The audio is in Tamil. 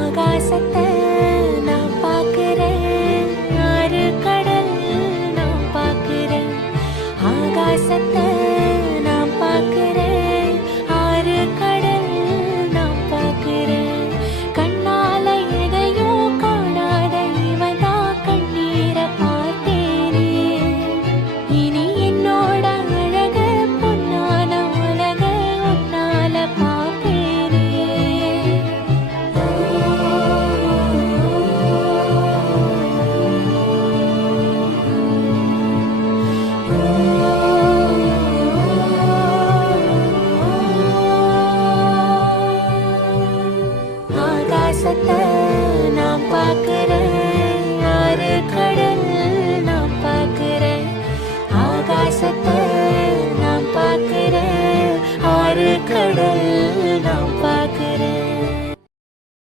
ஆகாசத்தை நான் பார்க்கிறேன், ஆறு கடல் நான் பார்க்கிறேன். ஆகாசத்தை நான் பார்க்கிறேன், ஆறு கடல் நான் பார்க்கிறேன். கண்ணால எதையும் காணாத இவதா கண்ணீரை பார்த்தேனே. இனி என்னோட அழக பொன்னான உலக உன்னால பார்ப்பேனே. ஆகாசத்தை